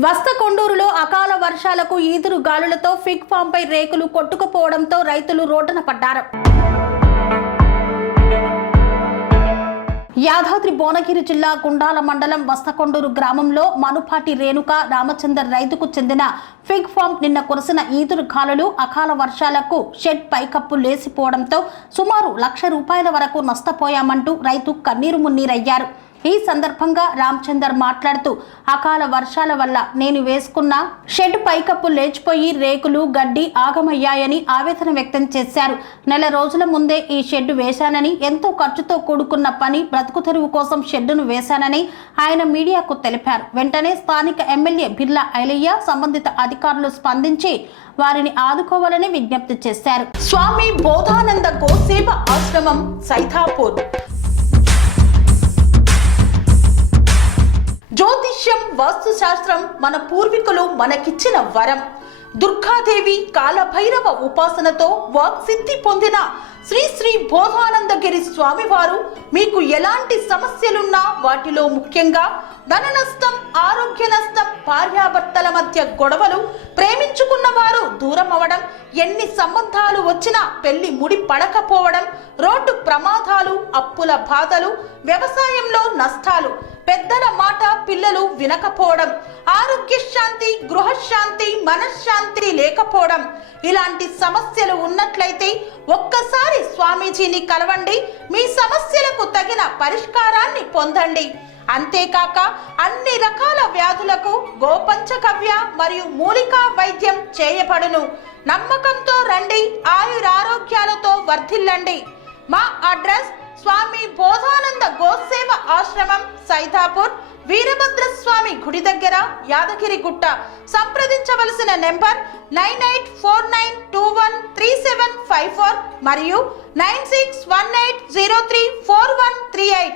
వస్తకొండూరులో అకాల వర్షాలకు ఈదురు గాలులతో ఫిగ్ ఫామ్ పై రేకులు కొట్టుకుపోవడంతో రైతులు రోడ్డున పడ్డారు. యాదాద్రి భువనగిరి జిల్లా గుండాల మండలం వస్తకొండూరు గ్రామంలో మనుపాటి రేణుక రామచందర్ రైతుకు చెందిన ఫిగ్ ఫామ్ నిన్న కురిసిన ఈదురు గాలులు అకాల వర్షాలకు షెడ్ పైకప్పు లేసిపోవడంతో సుమారు ₹1,00,000 వరకు నష్టపోయామంటూ రైతు కన్నీరు మున్నీరయ్యారు. ఈ సందర్భంగా రామచందర్ మాట్లాడుతూ అకాల వర్షాల వల్ల నేను వేసుకున్న షెడ్ పైకప్పు లేచిపోయి రేకులు గడ్డి ఆగమయ్యాయని ఆవేదన వ్యక్తం చేశారు. నెల రోజుల ముందే ఈ షెడ్ వేశానని, ఎంతో ఖర్చుతో కూడుకున్న పని, బ్రతుకు తెరువు కోసం షెడ్డును వేశానని ఆయన మీడియాకు తెలిపారు. వెంటనే స్థానిక ఎమ్మెల్యే బిర్లా ఐలయ్య సంబంధిత అధికారులు స్పందించి వారిని ఆదుకోవాలని విజ్ఞప్తి చేశారు. స్వామి బోధానంద గోసేవ ఆశ్రమం సైథాపూర్. జ్యోతిష్యం, వాస్తుశాస్త్రం మన పూర్వీకులు మనకిచ్చిన వరం. దుర్గాదేవి, కాలభైరవ ఉపాసనతో వాక్సిద్ధి పొందిన శ్రీ శ్రీ బోధానందగిరి స్వామివారు మీకు ఎలాంటి సమస్యలున్నా, వాటిలో ముఖ్యంగా ధన నష్టం, ఆరోగ్య నష్టం, భార్యాభర్తల మధ్య గొడవలు, ప్రేమించుకున్న వారు దూరం అవడం, ఎన్ని సంబంధాలు వచ్చినా పెళ్లి ముడి పడకపోవడం, రోడ్డు ప్రమాదాలు, అప్పుల బాధలు, వ్యవసాయంలో నష్టాలు, పెద్దల మాట పిల్లలు వినకపోవడం, ఆరోగ్య శాంతి, గృహశాంతి, మనశ్శాంతి లేకపోవడం, ఇలాంటి సమస్యలు ఉన్నట్లయితే ఒక్కసారి స్వామీజీని కలవండి. మీ సమస్యలకు తగిన పరిష్కారాన్ని పొందండి. అంతేకాక అన్ని రకాల వ్యాధులకు గోపంచగవ్య మరియు మూలికా వైద్యం చేయబడును. నమ్మకంతో రండి, ఆయురారోగ్యాలతో వర్ధిల్లండి. మా అడ్రస్ స్వామి బోధానంద గోసేవ ఆశ్రమం సైథాపూర్, వీరభద్రస్వామి గుడి దగ్గర, యాదగిరిగుట్ట. సంప్రదించవలసిన నెంబర్ 9849213754 మరియు 9618034138.